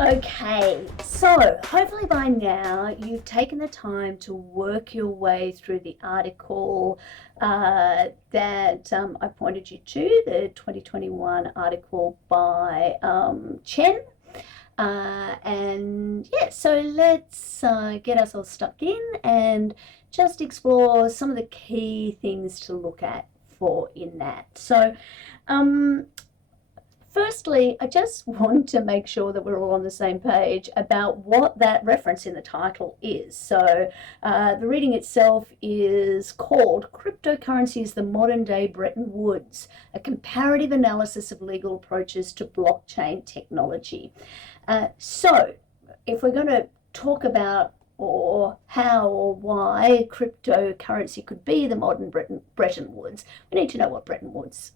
Okay, so hopefully by now you've taken the time to work your way through the article that I pointed you to, the 2021 article by Chen. And yeah, so let's get ourselves stuck in and just explore some of the key things to look at for in that. So, firstly, I just want to make sure that we're all on the same page about what that reference in the title is. So the reading itself is called Cryptocurrencies, the Modern Day Bretton Woods, a comparative analysis of legal approaches to blockchain technology. So if we're going to talk about or how or why cryptocurrency could be the modern Bretton Woods, we need to know what Bretton Woods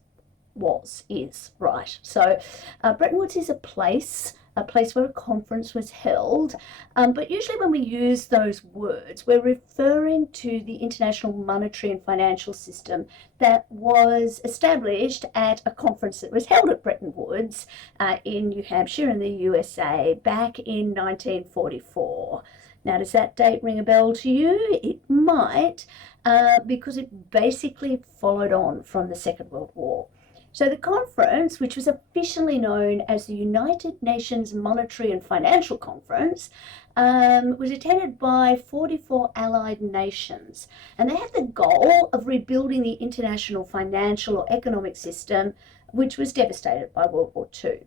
is, right? So Bretton Woods is a place where a conference was held, but usually when we use those words, we're referring to the international monetary and financial system that was established at a conference that was held at Bretton Woods in New Hampshire in the USA back in 1944. Now, does that date ring a bell to you? It might, because it basically followed on from the Second World War. So the conference, which was officially known as the United Nations Monetary and Financial Conference, was attended by 44 allied nations. And they had the goal of rebuilding the international financial or economic system, which was devastated by World War II.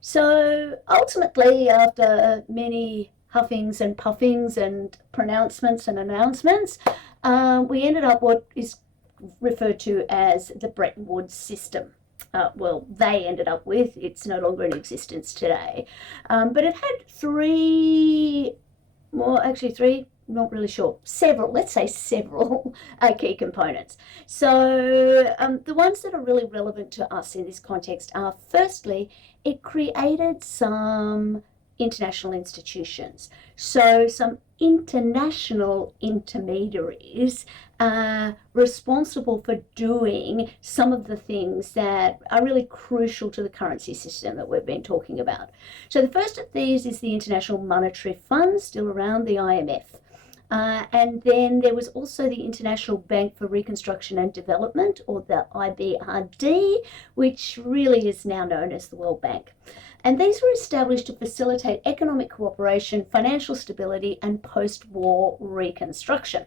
So ultimately, after many huffings and puffings and pronouncements and announcements, we ended up what is referred to as the Bretton Woods system. They ended up with, it's no longer in existence today. But it had three, not really sure, several key components. So the ones that are really relevant to us in this context are, firstly, it created some international institutions. So some international intermediaries responsible for doing some of the things that are really crucial to the currency system that we've been talking about. So the first of these is the International Monetary Fund, still around, the IMF. And then there was also the International Bank for Reconstruction and Development, or the IBRD, which really is now known as the World Bank. And these were established to facilitate economic cooperation, financial stability, and post-war reconstruction.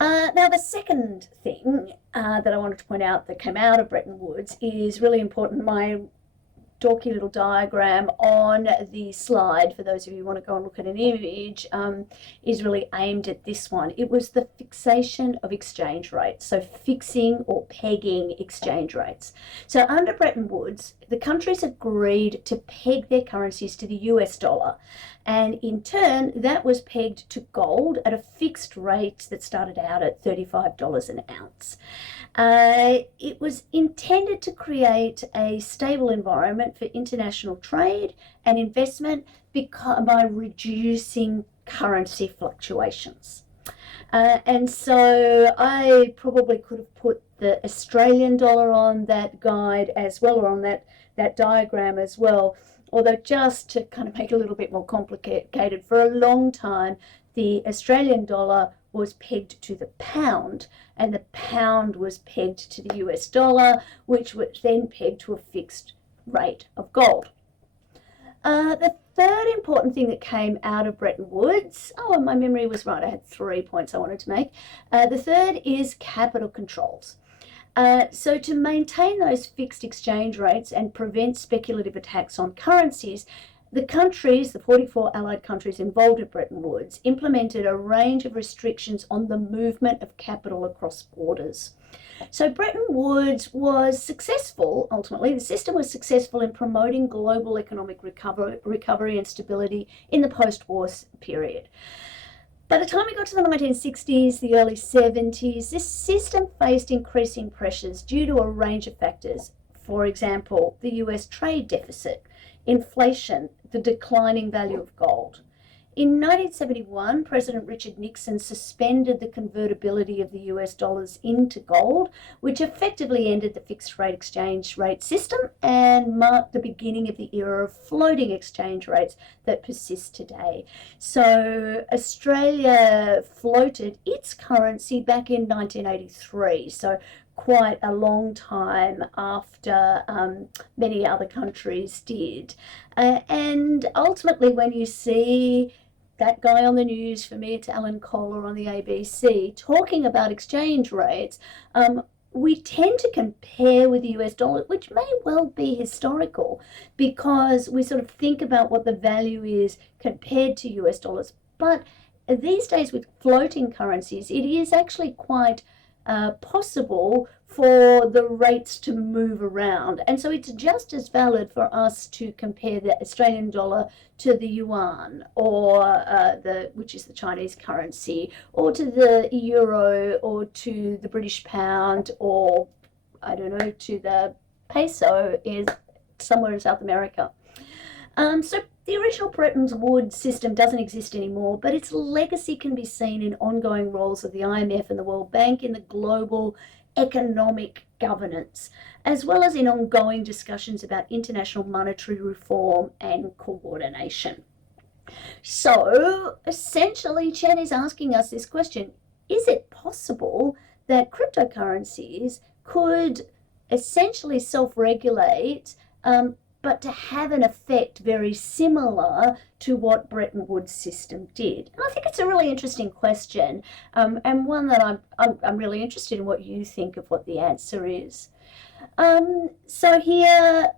Now, the second thing that I wanted to point out that came out of Bretton Woods is really important. My dorky little diagram on the slide, for those of you who want to go and look at an image, is really aimed at this one. It was the fixation of exchange rates, so fixing or pegging exchange rates. So under Bretton Woods, the countries agreed to peg their currencies to the US dollar, and in turn that was pegged to gold at a fixed rate that started out at $35 an ounce. It was intended to create a stable environment for international trade and investment by reducing currency fluctuations. And so I probably could have put the Australian dollar on that guide as well, or on that diagram as well, although just to kind of make it a little bit more complicated, for a long time the Australian dollar was pegged to the pound, and the pound was pegged to the US dollar, which was then pegged to a fixed rate of gold. The third important thing that came out of Bretton Woods, my memory was right, I had 3 points I wanted to make. The third is capital controls. So to maintain those fixed exchange rates and prevent speculative attacks on currencies, the countries, the 44 allied countries involved at Bretton Woods, implemented a range of restrictions on the movement of capital across borders. So Bretton Woods was successful, ultimately, the system was successful in promoting global economic recovery and stability in the post-war period. By the time we got to the 1960s, the early 70s, this system faced increasing pressures due to a range of factors. For example, the US trade deficit, inflation, the declining value of gold. In 1971, President Richard Nixon suspended the convertibility of the US dollars into gold, which effectively ended the fixed rate exchange rate system and marked the beginning of the era of floating exchange rates that persist today. So Australia floated its currency back in 1983. So quite a long time after many other countries did. And ultimately, when you see that guy on the news, for me it's Alan Kohler on the ABC, talking about exchange rates, we tend to compare with the US dollar, which may well be historical, because we sort of think about what the value is compared to US dollars. But these days with floating currencies, it is actually quite possible for the rates to move around. And so it's just as valid for us to compare the Australian dollar to the yuan, or which is the Chinese currency, or to the euro, or to the British pound, or I don't know, to the peso is somewhere in South America. So the original Bretton Woods system doesn't exist anymore, but its legacy can be seen in ongoing roles of the IMF and the World Bank in the global economic governance, as well as in ongoing discussions about international monetary reform and coordination. So essentially, Chen is asking us this question: is it possible that cryptocurrencies could essentially self-regulate, but to have an effect very similar to what Bretton Woods system did? And I think it's a really interesting question, and one that I'm really interested in what you think of what the answer is. So here,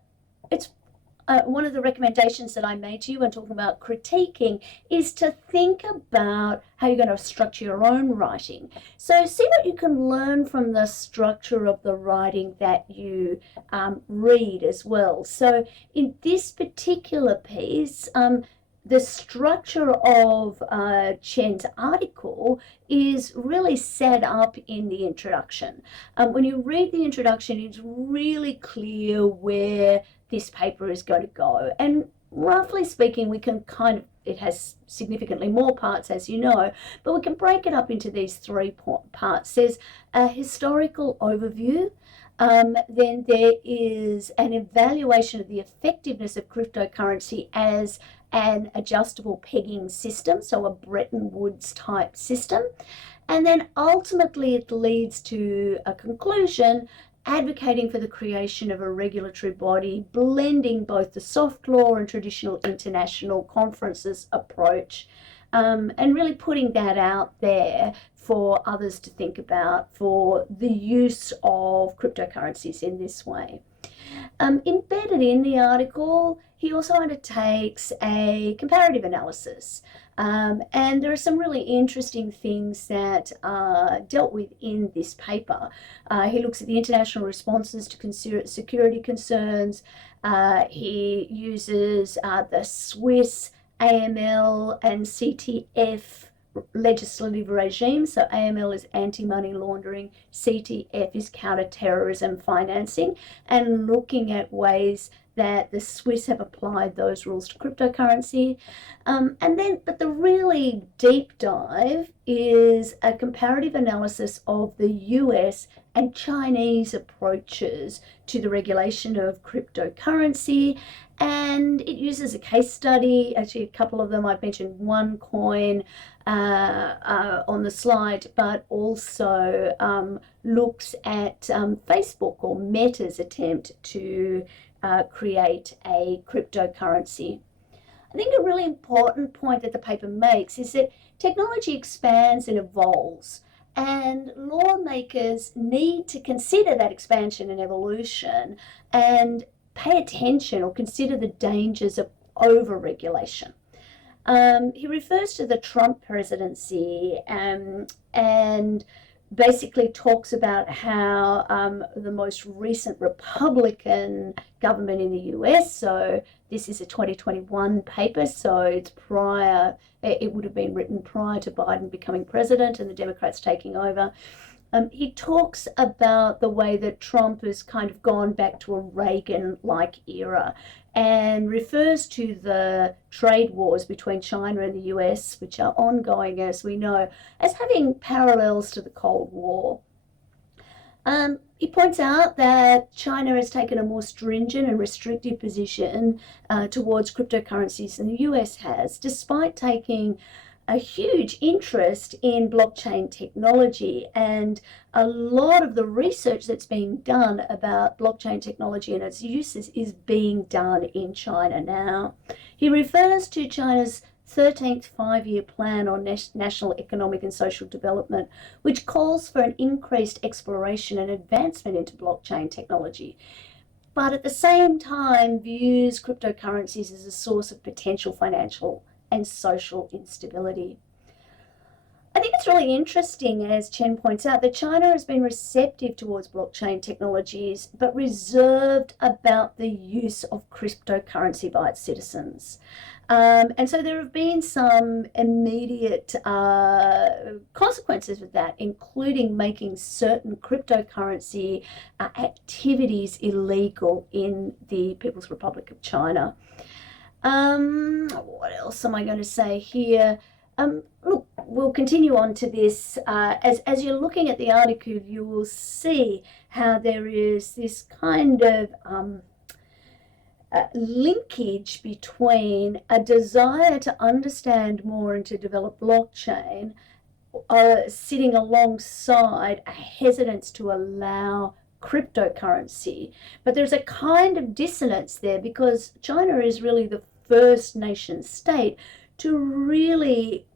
it's one of the recommendations that I made to you when talking about critiquing is to think about how you're going to structure your own writing. So see what you can learn from the structure of the writing that you read as well. So in this particular piece, the structure of Chen's article is really set up in the introduction. When you read the introduction, it's really clear where this paper is going to go. And roughly speaking, we can it has significantly more parts, as you know, but we can break it up into these three parts. There's a historical overview. Then there is an evaluation of the effectiveness of cryptocurrency as an adjustable pegging system, so a Bretton Woods type system. And then ultimately it leads to a conclusion advocating for the creation of a regulatory body blending both the soft law and traditional international conferences approach, and really putting that out there for others to think about for the use of cryptocurrencies in this way. Embedded in the article, he also undertakes a comparative analysis. And there are some really interesting things that are dealt with in this paper. He looks at the international responses to security concerns. He uses the Swiss AML and CTF legislative regime. So AML is anti-money laundering, CTF is counter-terrorism financing, and looking at ways that the Swiss have applied those rules to cryptocurrency. But the really deep dive is a comparative analysis of the US and Chinese approaches to the regulation of cryptocurrency. And it uses a case study, actually a couple of them. I've mentioned OneCoin on the slide, but also looks at Facebook or Meta's attempt to create a cryptocurrency. I think a really important point that the paper makes is that technology expands and evolves, and lawmakers need to consider that expansion and evolution and pay attention or consider the dangers of over-regulation. He refers to the Trump presidency and basically talks about how the most recent Republican government in the US, so this is a 2021 paper, so it's it would have been written prior to Biden becoming president and the Democrats taking over. He talks about the way that Trump has kind of gone back to a Reagan-like era and refers to the trade wars between China and the US, which are ongoing, as we know, as having parallels to the Cold War. He points out that China has taken a more stringent and restrictive position towards cryptocurrencies than the US has, despite taking a huge interest in blockchain technology, and a lot of the research that's being done about blockchain technology and its uses is being done in China now. He refers to China's 13th five-year plan on national economic and social development, which calls for an increased exploration and advancement into blockchain technology, but at the same time views cryptocurrencies as a source of potential financial and social instability. I think it's really interesting, as Chen points out, that China has been receptive towards blockchain technologies, but reserved about the use of cryptocurrency by its citizens. And so there have been some immediate consequences of that, including making certain cryptocurrency activities illegal in the People's Republic of China. What else am I going to say here? Look, we'll continue on to this. As you're looking at the article, you will see how there is this kind of linkage between a desire to understand more and to develop blockchain, sitting alongside a hesitance to allow cryptocurrency. But there's a kind of dissonance there, because China is really the first nation state to really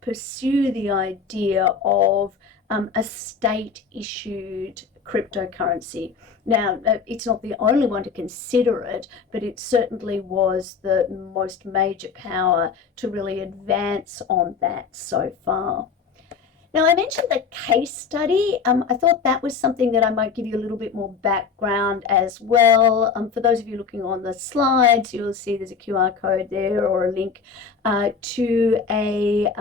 pursue the idea of a state-issued cryptocurrency. Now, it's not the only one to consider it, but it certainly was the most major power to really advance on that so far. Now, I mentioned the case study. I thought that was something that I might give you a little bit more background as well. For those of you looking on the slides, you'll see there's a QR code there, or a link to a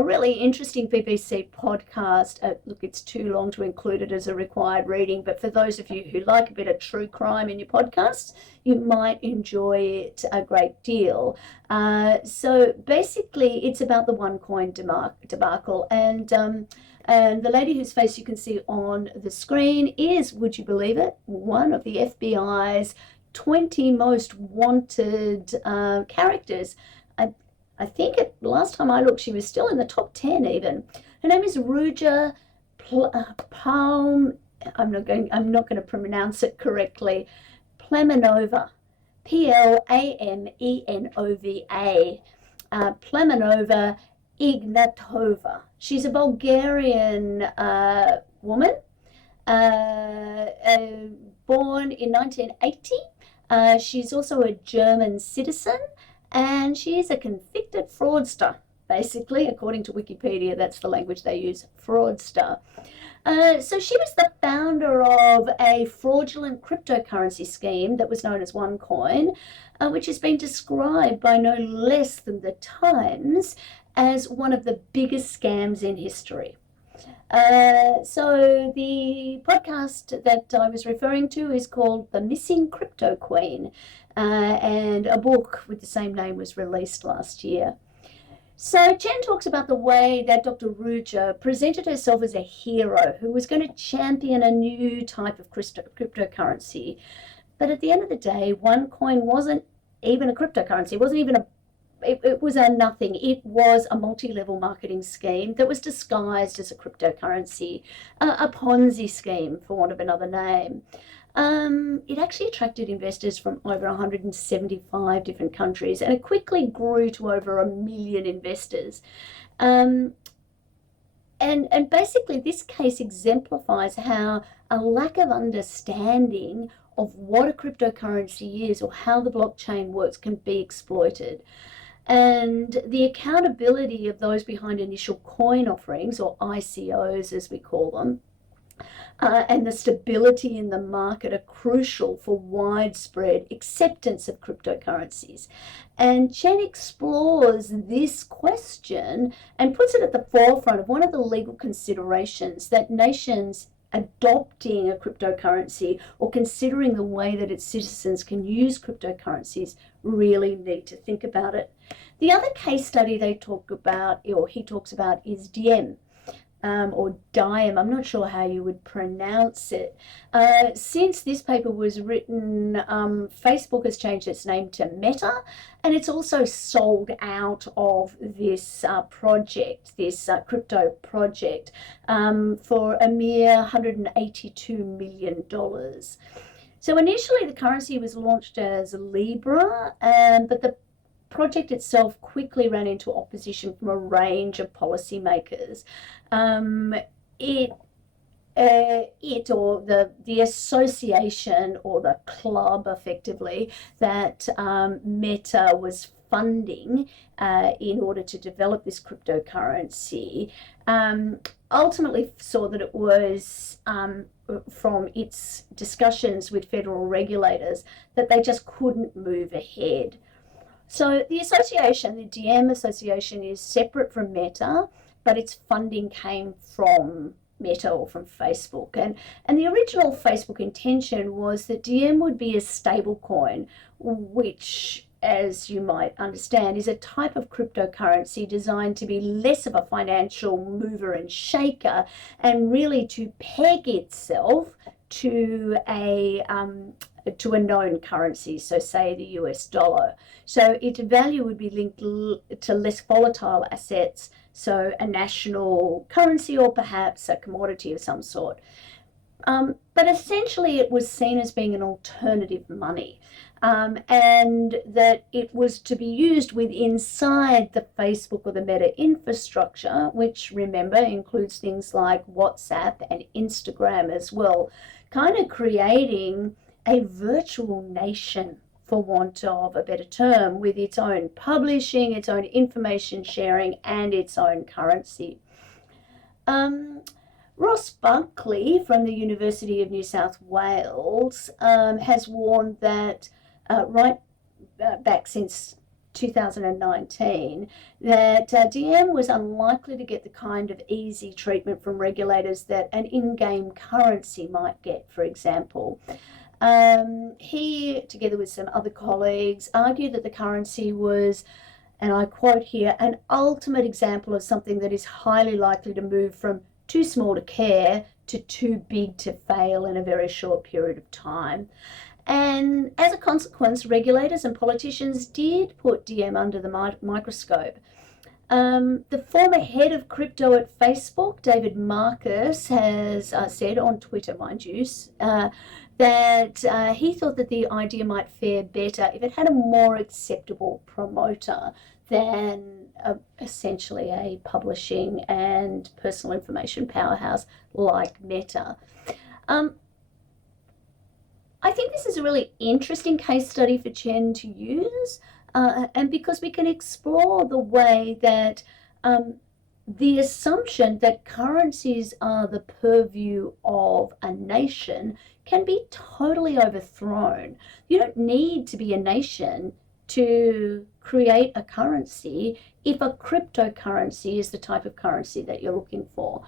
really interesting BBC podcast. Look, it's too long to include it as a required reading, but for those of you who like a bit of true crime in your podcasts, you might enjoy it a great deal. So basically, it's about the OneCoin debacle, and the lady whose face you can see on the screen is, would you believe it, one of the FBI's 20 most wanted characters. I think last time I looked, she was still in the top 10 even. Her name is Ruja Palm. I'm not going to pronounce it correctly. Plemenova, Plamenova, Plemenova Ignatova. She's a Bulgarian woman, born in 1980. She's also a German citizen, and she is a convicted fraudster, basically, according to Wikipedia. That's the language they use, fraudster. So she was the founder of a fraudulent cryptocurrency scheme that was known as OneCoin, which has been described by no less than the Times as one of the biggest scams in history. So the podcast that I was referring to is called The Missing Crypto Queen, and a book with the same name was released last year. So Chen talks about the way that Dr. Ruja presented herself as a hero who was going to champion a new type of cryptocurrency. But at the end of the day, OneCoin wasn't even a cryptocurrency. It wasn't even it was a nothing. It was a multi-level marketing scheme that was disguised as a cryptocurrency, a Ponzi scheme, for want of another name. It actually attracted investors from over 175 different countries, and it quickly grew to over 1 million investors. And basically, this case exemplifies how a lack of understanding of what a cryptocurrency is or how the blockchain works can be exploited. And the accountability of those behind initial coin offerings, or ICOs as we call them, and the stability in the market are crucial for widespread acceptance of cryptocurrencies. And Chen explores this question and puts it at the forefront of one of the legal considerations that nations adopting a cryptocurrency or considering the way that its citizens can use cryptocurrencies really need to think about it. The other case study they talk about, or he talks about, is Diem. Or Diem, I'm not sure how you would pronounce it. Since this paper was written, Facebook has changed its name to Meta, and it's also sold out of this project, this crypto project, for a mere $182 million. So initially the currency was launched as Libra, but the project itself quickly ran into opposition from a range of policymakers. It or the association or the club effectively that Meta was funding in order to develop this cryptocurrency ultimately saw that it was from its discussions with federal regulators that they just couldn't move ahead. So the association, the Diem Association, is separate from Meta, but its funding came from Meta or from Facebook. And the original Facebook intention was that Diem would be a stable coin, which, as you might understand, is a type of cryptocurrency designed to be less of a financial mover and shaker and really to peg itself to a known currency, so say the US dollar. So its value would be linked to less volatile assets, so a national currency or perhaps a commodity of some sort. But essentially it was seen as being an alternative money, and that it was to be used with inside the Facebook or the Meta infrastructure, which, remember, includes things like WhatsApp and Instagram as well, kind of creating a virtual nation, for want of a better term, with its own publishing, its own information sharing, and its own currency. Ross Bunkley from the University of New South Wales has warned that back since 2019 that Diem was unlikely to get the kind of easy treatment from regulators that an in-game currency might get, for example. He, together with some other colleagues, argued that the currency was, and I quote here, an ultimate example of something that is highly likely to move from too small to care to too big to fail in a very short period of time. And as a consequence, regulators and politicians did put Diem under the microscope. The former head of crypto at Facebook, David Marcus, has said on Twitter, mind you, that he thought that the idea might fare better if it had a more acceptable promoter than essentially a publishing and personal information powerhouse like Meta. I think this is a really interesting case study for Chen to use, and because we can explore the way that the assumption that currencies are the purview of a nation can be totally overthrown. You don't need to be a nation to create a currency if a cryptocurrency is the type of currency that you're looking for.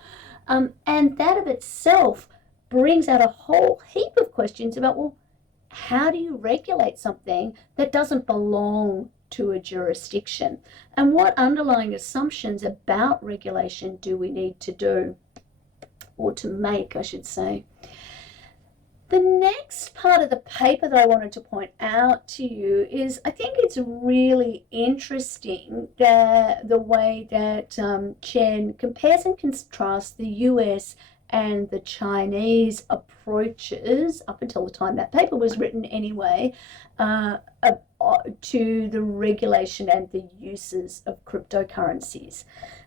And that of itself brings out a whole heap of questions about, well, how do you regulate something that doesn't belong to a jurisdiction? And what underlying assumptions about regulation do we need to do, or to make, I should say? The next part of the paper that I wanted to point out to you is, I think it's really interesting that the way that Chen compares and contrasts the US and the Chinese approaches, up until the time that paper was written anyway, to the regulation and the uses of cryptocurrencies.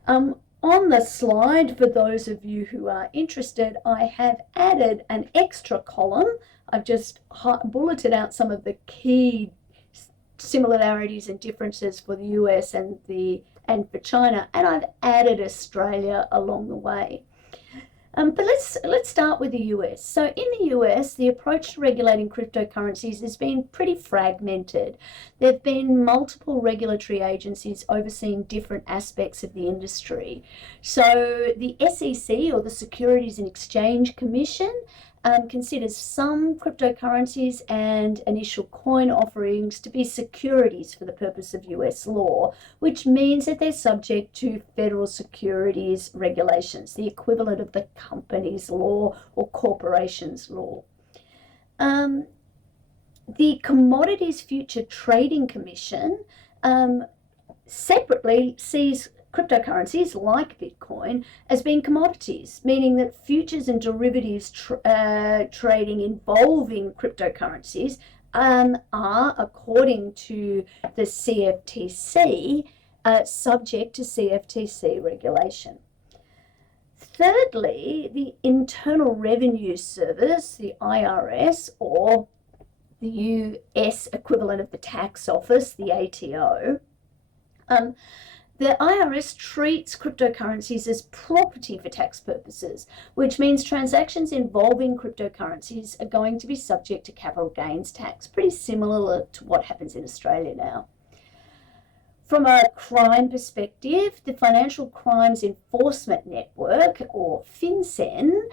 On the slide, for those of you who are interested, I have added an extra column. I've just bulleted out some of the key similarities and differences for the US and for China, and I've added Australia along the way. But let's start with the US. So in the US, the approach to regulating cryptocurrencies has been pretty fragmented. There have been multiple regulatory agencies overseeing different aspects of the industry. So the SEC, or the Securities and Exchange Commission, considers some cryptocurrencies and initial coin offerings to be securities for the purpose of US law, which means that they're subject to federal securities regulations, the equivalent of the company's law or corporation's law. The Commodities Future Trading Commission separately sees cryptocurrencies like Bitcoin as being commodities, meaning that futures and derivatives trading involving cryptocurrencies are, according to the CFTC, subject to CFTC regulation. Thirdly, the Internal Revenue Service, the IRS, or the US equivalent of the tax office, the ATO, the IRS treats cryptocurrencies as property for tax purposes, which means transactions involving cryptocurrencies are going to be subject to capital gains tax, pretty similar to what happens in Australia now. From a crime perspective, the Financial Crimes Enforcement Network, or FinCEN,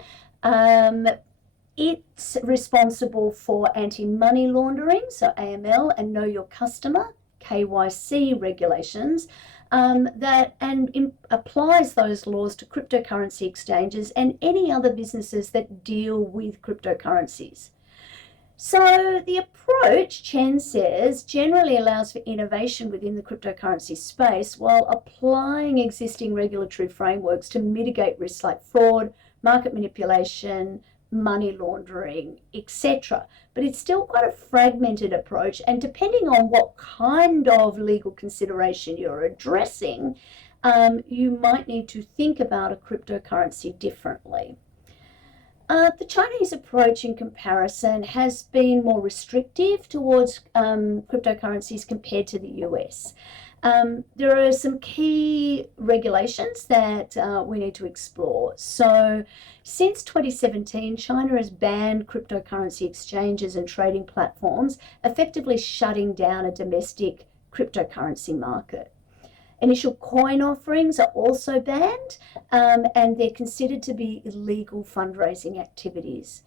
it's responsible for anti-money laundering, so AML, and Know Your Customer, KYC regulations, applies those laws to cryptocurrency exchanges and any other businesses that deal with cryptocurrencies. So the approach, Chen says, generally allows for innovation within the cryptocurrency space while applying existing regulatory frameworks to mitigate risks like fraud, market manipulation, money laundering, etc. But it's still quite a fragmented approach, and depending on what kind of legal consideration you're addressing, you might need to think about a cryptocurrency differently. The Chinese approach, in comparison, has been more restrictive towards cryptocurrencies compared to the US. There are some key regulations that we need to explore. So since 2017, China has banned cryptocurrency exchanges and trading platforms, effectively shutting down a domestic cryptocurrency market. Initial coin offerings are also banned, and they're considered to be illegal fundraising activities.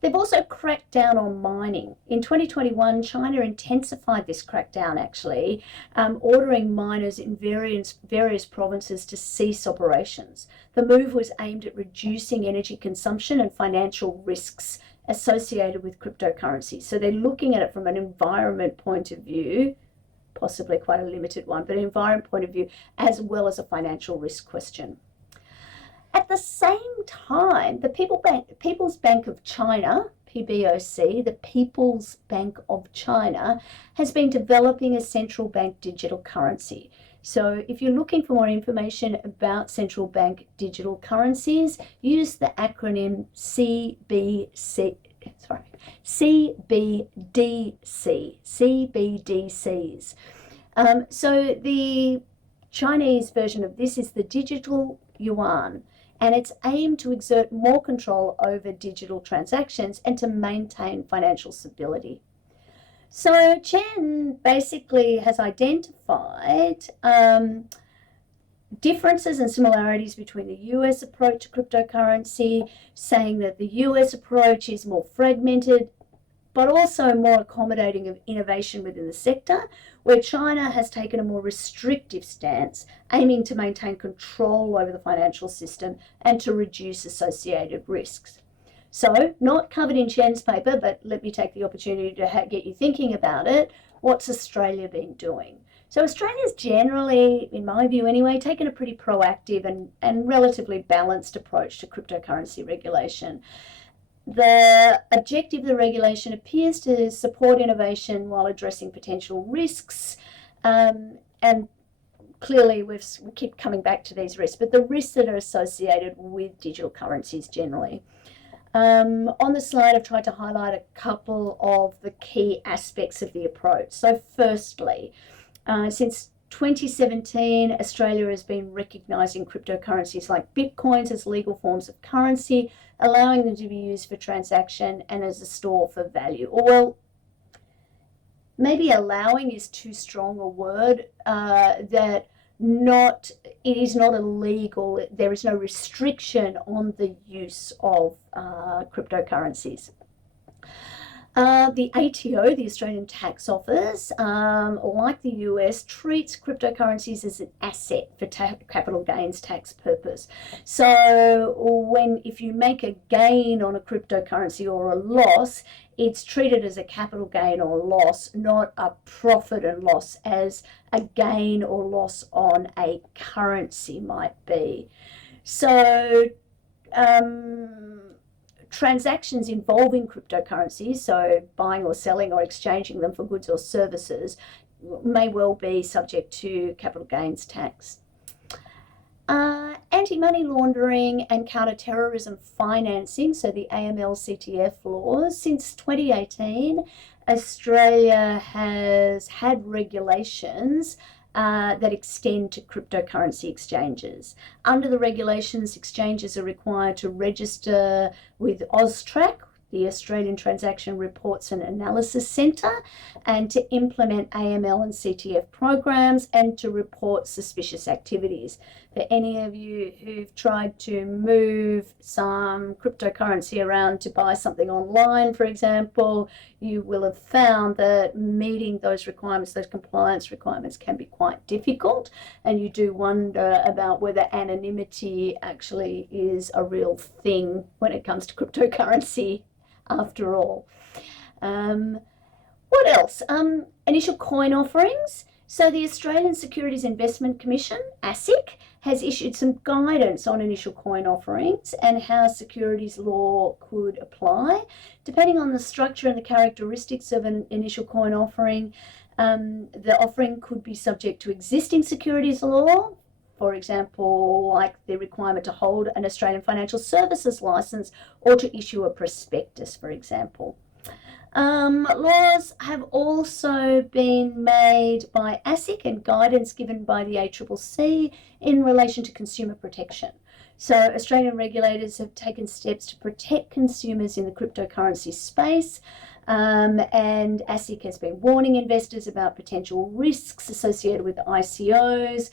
They've also cracked down on mining. In 2021, China intensified this crackdown, actually, ordering miners in various provinces to cease operations. The move was aimed at reducing energy consumption and financial risks associated with cryptocurrency. So they're looking at it from an environment point of view, possibly quite a limited one, but an environment point of view, as well as a financial risk question. At the same time, the People's Bank of China, PBOC, the People's Bank of China, has been developing a central bank digital currency. So if you're looking for more information about central bank digital currencies, use the acronym CBDCs. So the Chinese version of this is the digital yuan, and it's aimed to exert more control over digital transactions and to maintain financial stability. So Chen basically has identified differences and similarities between the US approach to cryptocurrency, saying that the US approach is more fragmented, but also more accommodating of innovation within the sector, where China has taken a more restrictive stance, aiming to maintain control over the financial system and to reduce associated risks. So, not covered in Chen's paper, but let me take the opportunity to get you thinking about it. What's Australia been doing? So Australia's generally, in my view anyway, taken a pretty proactive and relatively balanced approach to cryptocurrency regulation. The objective of the regulation appears to support innovation while addressing potential risks, and clearly we keep coming back to these risks, but the risks that are associated with digital currencies generally. On the slide, I've tried to highlight a couple of the key aspects of the approach. So firstly, since 2017, Australia has been recognising cryptocurrencies like bitcoins as legal forms of currency, allowing them to be used for transaction and as a store for value. Or, well, maybe allowing is too strong a word, it is not illegal. There is no restriction on the use of cryptocurrencies. The ATO, the Australian Tax Office, like the US, treats cryptocurrencies as an asset for capital gains tax purpose. So if you make a gain on a cryptocurrency or a loss, it's treated as a capital gain or loss, not a profit and loss as a gain or loss on a currency might be. So transactions involving cryptocurrencies, so buying or selling or exchanging them for goods or services, may well be subject to capital gains tax. Anti-money laundering and counter-terrorism financing, so the AML-CTF laws. Since 2018, Australia has had regulations that extend to cryptocurrency exchanges. Under the regulations, exchanges are required to register with AUSTRAC, the Australian Transaction Reports and Analysis Centre, and to implement AML and CTF programs and to report suspicious activities. For any of you who've tried to move some cryptocurrency around to buy something online, for example, you will have found that meeting those requirements, those compliance requirements, can be quite difficult, and you do wonder about whether anonymity actually is a real thing when it comes to cryptocurrency after all. What else? Initial coin offerings. So the Australian Securities Investment Commission, ASIC, has issued some guidance on initial coin offerings and how securities law could apply. Depending on the structure and the characteristics of an initial coin offering, the offering could be subject to existing securities law, for example, like the requirement to hold an Australian financial services license or to issue a prospectus, for example. Laws have also been made by ASIC and guidance given by the ACCC in relation to consumer protection. So Australian regulators have taken steps to protect consumers in the cryptocurrency space, and ASIC has been warning investors about potential risks associated with ICOs,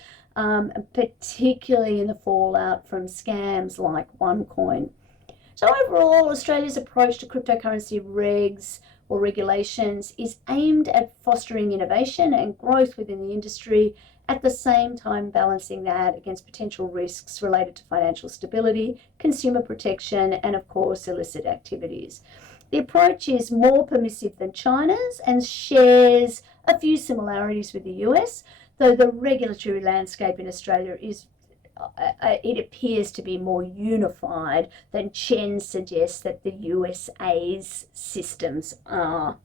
particularly in the fallout from scams like OneCoin. So overall, Australia's approach to cryptocurrency regs or regulations is aimed at fostering innovation and growth within the industry, at the same time balancing that against potential risks related to financial stability, consumer protection, and of course, illicit activities. The approach is more permissive than China's and shares a few similarities with the US, though the regulatory landscape in Australia it appears to be more unified than Chen suggests that the USA's systems are.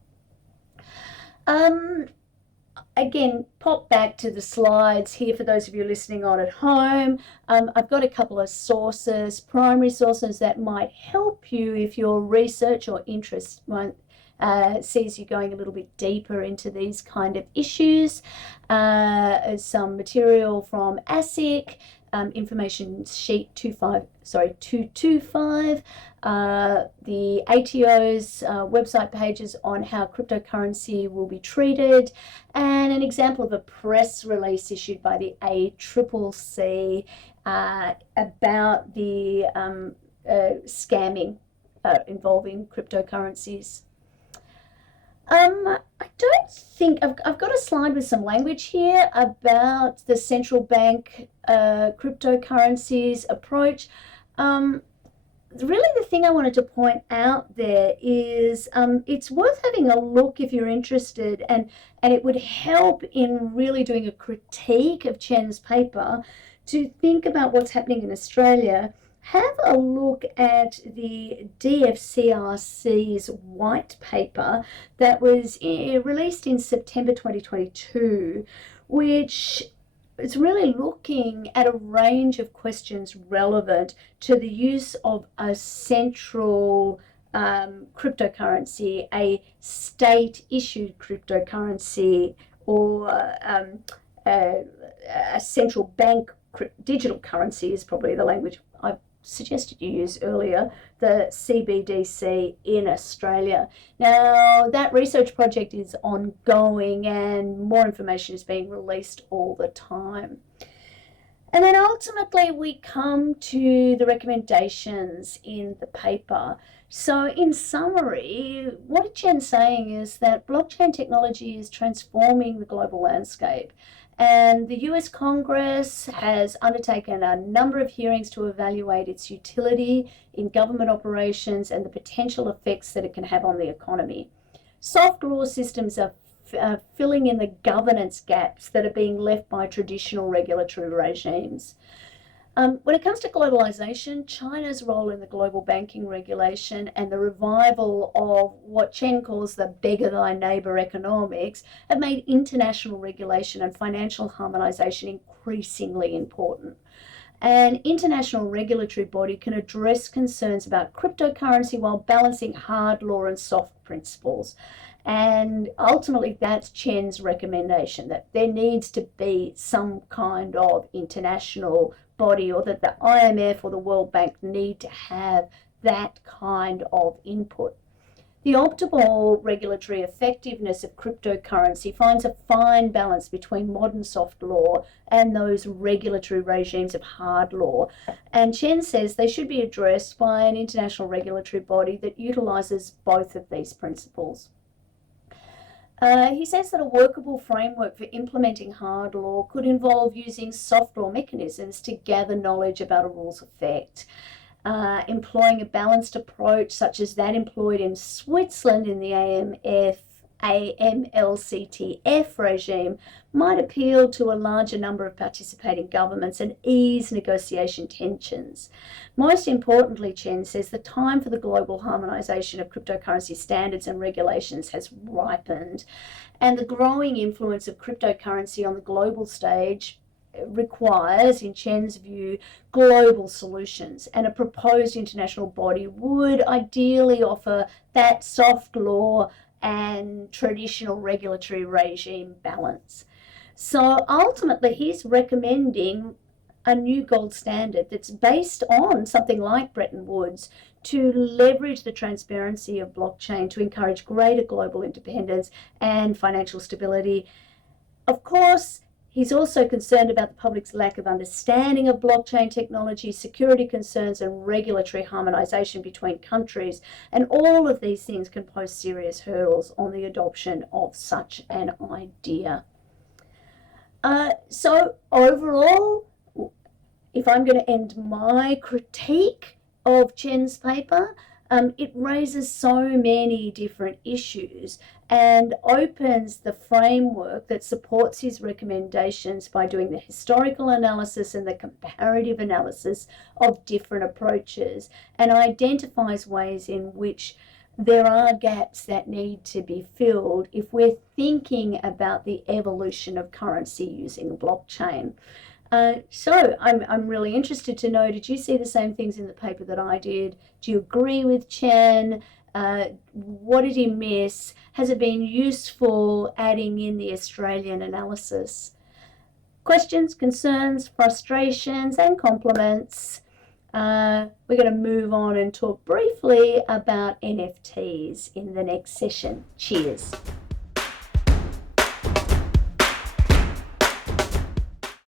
Again, pop back to the slides here for those of you listening on at home. I've got a couple of sources, primary sources that might help you if your research or interest sees you going a little bit deeper into these kind of issues. Some material from ASIC, information sheet 225, the ATO's website pages on how cryptocurrency will be treated, and an example of a press release issued by the ACCC about the scamming involving cryptocurrencies. I don't think I've got a slide with some language here about the central bank cryptocurrencies approach. Really the thing I wanted to point out there is it's worth having a look if you're interested, and it would help in really doing a critique of Chen's paper to think about what's happening in Australia. Have a look at the DFCRC's white paper that was released in September 2022, which is really looking at a range of questions relevant to the use of a central cryptocurrency, a state-issued cryptocurrency, or a central bank digital currency is probably the language I've suggested you use earlier, the CBDC in Australia. Now, that research project is ongoing and more information is being released all the time. And then ultimately we come to the recommendations in the paper. So in summary, what Chen's saying is that blockchain technology is transforming the global landscape. And the US Congress has undertaken a number of hearings to evaluate its utility in government operations and the potential effects that it can have on the economy. Soft law systems are filling in the governance gaps that are being left by traditional regulatory regimes. When it comes to globalization, China's role in the global banking regulation and the revival of what Chen calls the beggar thy neighbor economics have made international regulation and financial harmonization increasingly important. An international regulatory body can address concerns about cryptocurrency while balancing hard law and soft principles. And ultimately, that's Chen's recommendation, that there needs to be some kind of international body, or that the IMF or the World Bank need to have that kind of input. The optimal regulatory effectiveness of cryptocurrency finds a fine balance between modern soft law and those regulatory regimes of hard law. And Chen says they should be addressed by an international regulatory body that utilizes both of these principles. He says that a workable framework for implementing hard law could involve using soft law mechanisms to gather knowledge about a rule's effect. Employing a balanced approach such as that employed in Switzerland in the AMLCTF regime might appeal to a larger number of participating governments and ease negotiation tensions. Most importantly, Chen says the time for the global harmonization of cryptocurrency standards and regulations has ripened, and the growing influence of cryptocurrency on the global stage requires, in Chen's view, global solutions, and a proposed international body would ideally offer that soft law and traditional regulatory regime balance. So ultimately, he's recommending a new gold standard that's based on something like Bretton Woods to leverage the transparency of blockchain to encourage greater global independence and financial stability. Of course, he's also concerned about the public's lack of understanding of blockchain technology, security concerns, and regulatory harmonization between countries. And all of these things can pose serious hurdles on the adoption of such an idea. So overall, if I'm going to end my critique of Chen's paper, it raises so many different issues and opens the framework that supports his recommendations by doing the historical analysis and the comparative analysis of different approaches, and identifies ways in which there are gaps that need to be filled if we're thinking about the evolution of currency using blockchain. So I'm really interested to know, did you see the same things in the paper that I did? Do you agree with Chen? What did he miss? Has it been useful adding in the Australian analysis? Questions, concerns, frustrations, and compliments. We're going to move on and talk briefly about NFTs in the next session. Cheers.